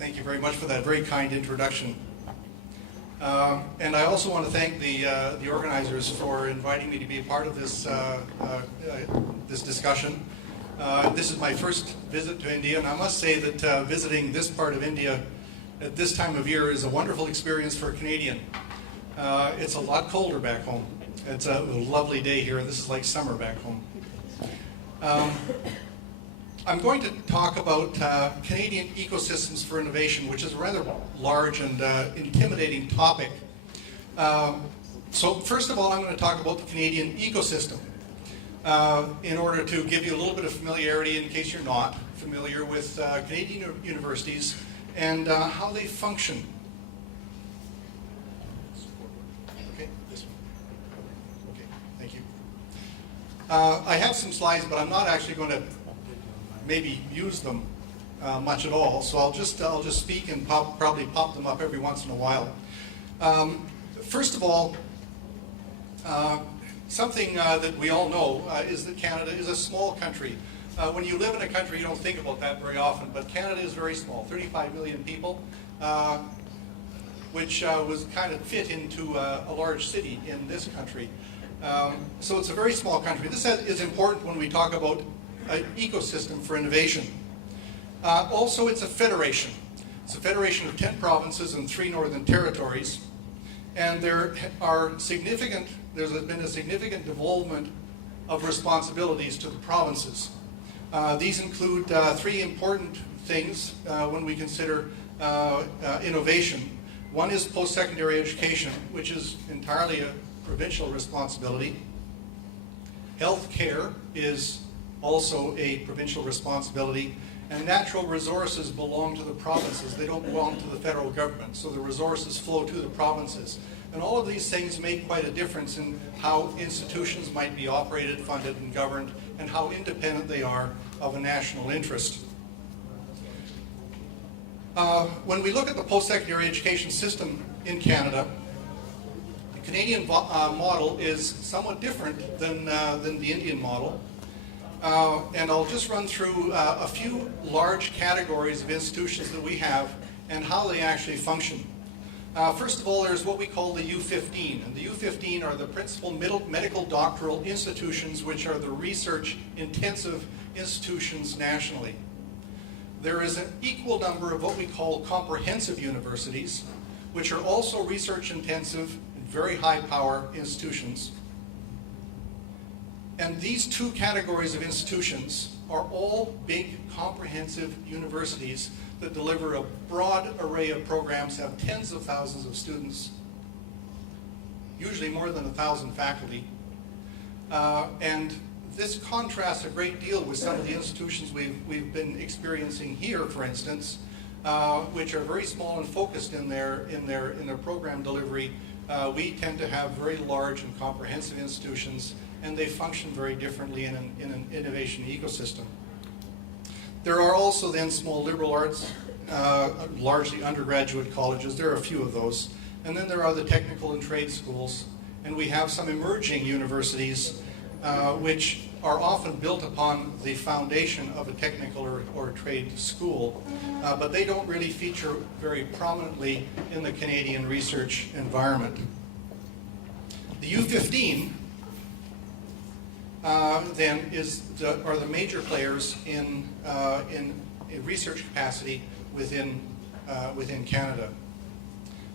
Thank you very much for that very kind introduction. And I also want to thank the organizers for inviting me to be a part of this, this discussion. This is my first visit to India, and I must say that visiting this part of India at this time of year is a wonderful experience for a Canadian. It's a lot colder back home. It's a lovely day here, and this is like summer back home. I'm going to talk about Canadian ecosystems for innovation, which is a rather large and intimidating topic. So first of all, I'm going to talk about the Canadian ecosystem in order to give you a little bit of familiarity in case you're not familiar with Canadian universities and how they function. Okay, this one. Okay, thank you. I have some slides, but I'm not actually going to maybe use them much at all. So I'll just speak and probably pop them up every once in a while. First of all, something that we all know is that Canada is a small country. When you live in a country, you don't think about that very often, but Canada is very small, 35 million people, which was kind of fit into a large city in this country. So it's a very small country. This is important when we talk about an ecosystem for innovation. Also, it's a federation. It's a federation of 10 provinces and 3 northern territories. And there's been a significant devolvement of responsibilities to the provinces. These include 3 important things when we consider innovation. One is post-secondary education, which is entirely a provincial responsibility. Health care is also a provincial responsibility, and natural resources belong to the provinces. They don't belong to the federal government, so the resources flow to the provinces. And all of these things make quite a difference in how institutions might be operated, funded, and governed, and how independent they are of a national interest. When we look at the post-secondary education system in Canada, the Canadian model is somewhat different than the Indian model. And I'll just run through a few large categories of institutions that we have and how they actually function. First of all, there's what we call the U15. And the U15 are the principal medical doctoral institutions, which are the research-intensive institutions nationally. There is an equal number of what we call comprehensive universities, which are also research-intensive and very high-power institutions. And these 2 categories of institutions are all big, comprehensive universities that deliver a broad array of programs, have tens of thousands of students, usually more than 1,000 faculty. And this contrasts a great deal with some of the institutions we've been experiencing here, for instance, which are very small and focused in their program delivery. We tend to have very large and comprehensive institutions, and they function very differently in an innovation ecosystem. There are also then small liberal arts, largely undergraduate colleges. There are a few of those. And then there are the technical and trade schools. And we have some emerging universities which are often built upon the foundation of a technical or trade school. But they don't really feature very prominently in the Canadian research environment. The U15 then are the major players in research capacity within Canada.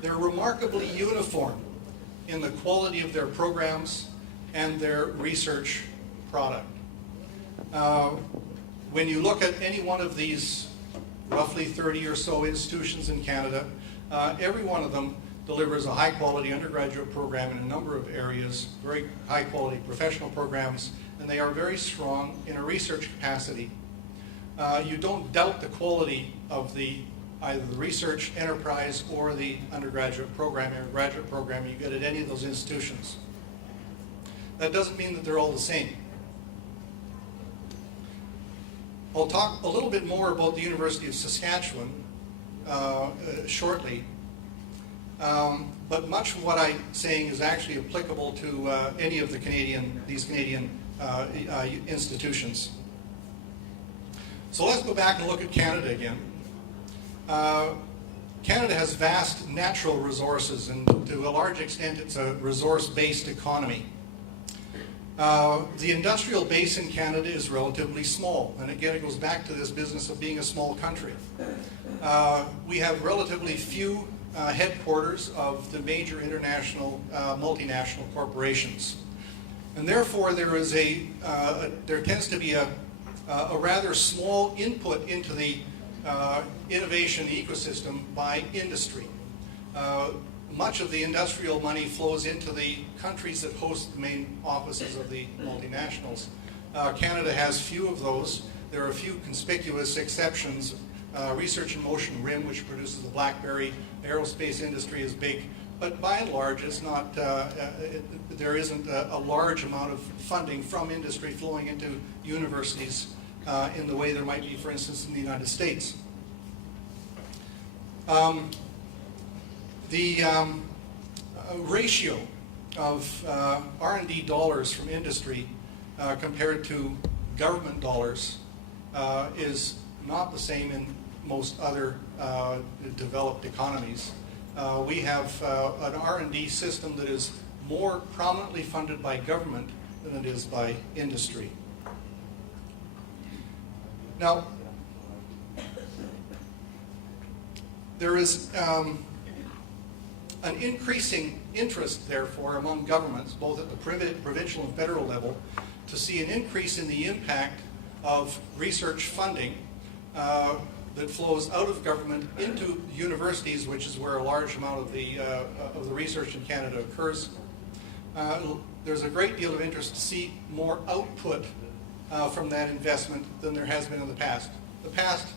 They're remarkably uniform in the quality of their programs and their research product. When you look at any one of these roughly 30 or so institutions in Canada, every one of them delivers a high-quality undergraduate program in a number of areas, very high-quality professional programs, and they are very strong in a research capacity. You don't doubt the quality of either the research enterprise or the undergraduate program or graduate program you get at any of those institutions. That doesn't mean that they're all the same. I'll talk a little bit more about the University of Saskatchewan shortly. But much of what I'm saying is actually applicable to any of these Canadian institutions. So let's go back and look at Canada again. Canada has vast natural resources, and to a large extent it's a resource-based economy. The industrial base in Canada is relatively small, and again it goes back to this business of being a small country. We have relatively few headquarters of the major international multinational corporations, and therefore there tends to be a rather small input into the innovation ecosystem by industry. Much of the industrial money flows into the countries that host the main offices of the multinationals. Canada has few of those. There are a few conspicuous exceptions. Research in Motion, RIM, which produces the BlackBerry. The aerospace industry is big, but by and large it's not, there isn't a large amount of funding from industry flowing into universities in the way there might be, for instance, in the United States. The ratio of R&D dollars from industry compared to government dollars is not the same in most other developed economies. We have an R&D system that is more prominently funded by government than it is by industry. Now, there is an increasing interest, therefore, among governments, both at the provincial and federal level, to see an increase in the impact of research funding that flows out of government into universities, which is where a large amount of the research in Canada occurs. There's a great deal of interest to see more output from that investment than there has been in the past. In the past,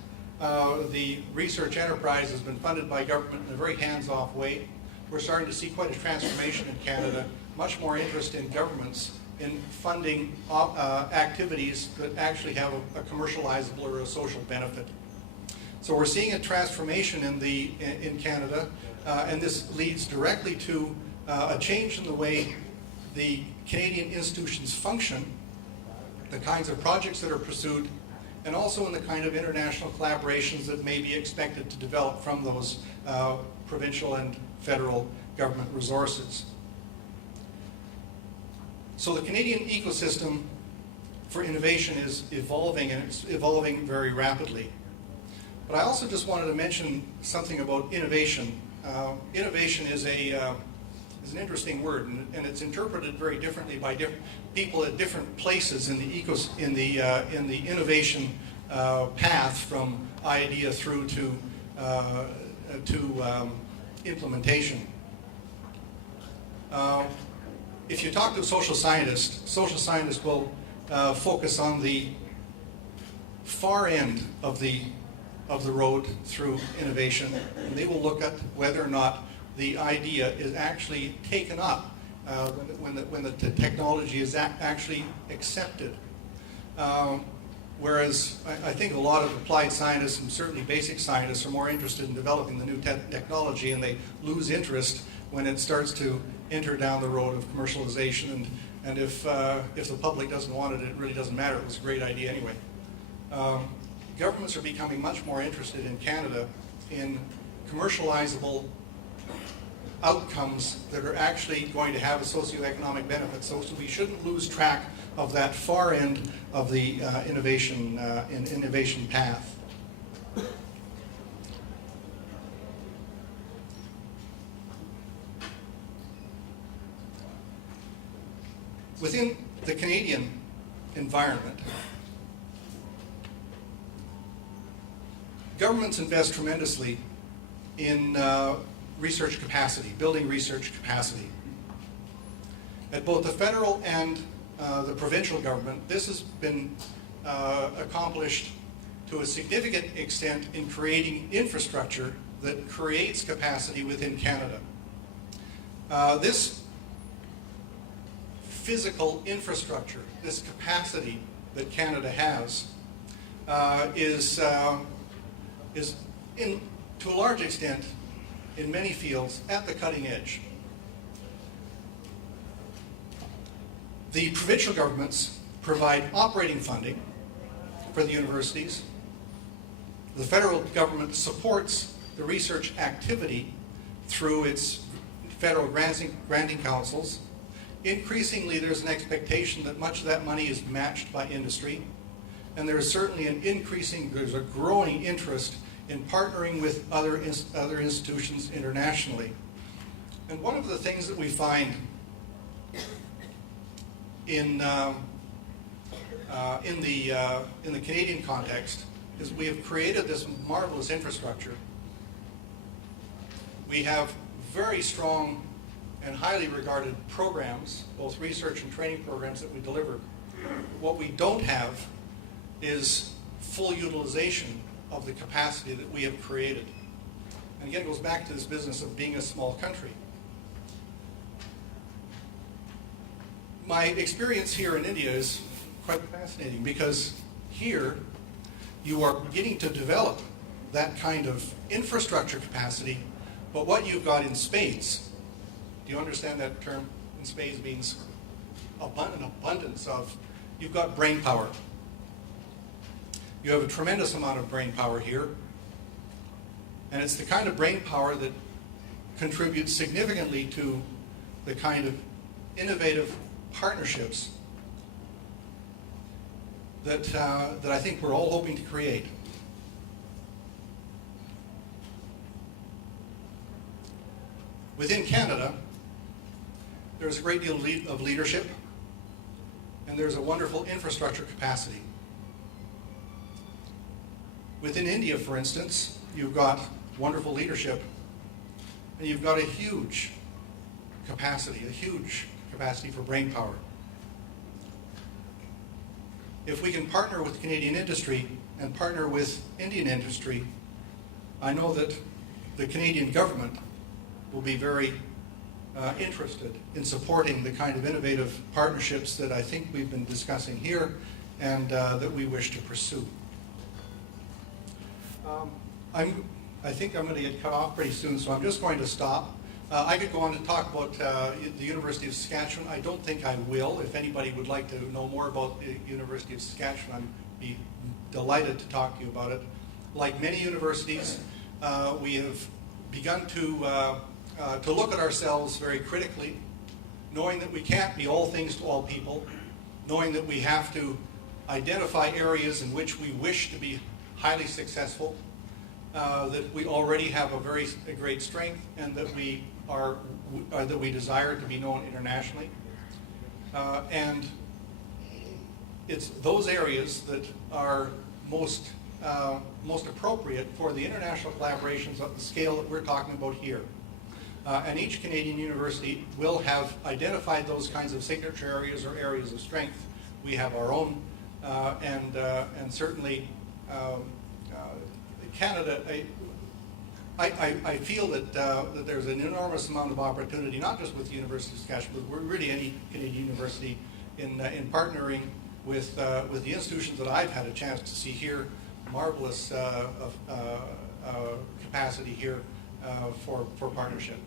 the research enterprise has been funded by government in a very hands-off way. We're starting to see quite a transformation in Canada, much more interest in governments in funding activities that actually have a commercializable or a social benefit. So we're seeing a transformation in Canada, and this leads directly to a change in the way the Canadian institutions function, the kinds of projects that are pursued, and also in the kind of international collaborations that may be expected to develop from those provincial and federal government resources. So the Canadian ecosystem for innovation is evolving, and it's evolving very rapidly. But I also just wanted to mention something about innovation. Innovation is an interesting word, and it's interpreted very differently by different people at different places in the innovation path, from idea through to implementation. If you talk to a social scientist will focus on the far end of the road through innovation, and they will look at whether or not the idea is actually taken up when the technology is actually accepted. Whereas I think a lot of applied scientists, and certainly basic scientists, are more interested in developing the new technology, and they lose interest when it starts to enter down the road of commercialization. And if the public doesn't want it, it really doesn't matter. It was a great idea anyway. Governments are becoming much more interested in Canada in commercializable outcomes that are actually going to have a socioeconomic benefit. So we shouldn't lose track of that far end of the innovation path. Within the Canadian environment, governments invest tremendously in research capacity, building research capacity. At both the federal and the provincial government, this has been accomplished to a significant extent in creating infrastructure that creates capacity within Canada. This physical infrastructure, this capacity that Canada has, is to a large extent, in many fields, at the cutting edge. The provincial governments provide operating funding for the universities, The federal government supports the research activity through its federal granting councils. Increasingly, there's an expectation that much of that money is matched by industry, and there is certainly there's a growing interest in partnering with other institutions internationally. And one of the things that we find in the Canadian context is we have created this marvelous infrastructure. We have very strong and highly regarded programs, both research and training programs that we deliver. What we don't have is full utilization of the capacity that we have created. And again, it goes back to this business of being a small country. My experience here in India is quite fascinating because here you are beginning to develop that kind of infrastructure capacity, but what you've got in spades, do you understand that term? In spades means an abundance of, you've got brain power. You have a tremendous amount of brain power here, and it's the kind of brain power that contributes significantly to the kind of innovative partnerships that I think we're all hoping to create. Within Canada, there's a great deal of leadership, and there's a wonderful infrastructure capacity. Within India, for instance, you've got wonderful leadership, and you've got a huge capacity for brain power. If we can partner with Canadian industry and partner with Indian industry, I know that the Canadian government will be very interested in supporting the kind of innovative partnerships that I think we've been discussing here and that we wish to pursue. I think I'm going to get cut off pretty soon, so I'm just going to stop. I could go on to talk about the University of Saskatchewan. I don't think I will. If anybody would like to know more about the University of Saskatchewan, I'd be delighted to talk to you about it. Like many universities, we have begun to look at ourselves very critically, knowing that we can't be all things to all people, knowing that we have to identify areas in which we wish to be highly successful, that we already have a great strength, and that we desire to be known internationally. And it's those areas that are most appropriate for the international collaborations of the scale that we're talking about here. And each Canadian university will have identified those kinds of signature areas or areas of strength. We have our own, and certainly Canada, I feel that there's an enormous amount of opportunity, not just with the University of Saskatchewan, but really any Canadian university in partnering with the institutions that I've had a chance to see here. Marvelous capacity here for partnership.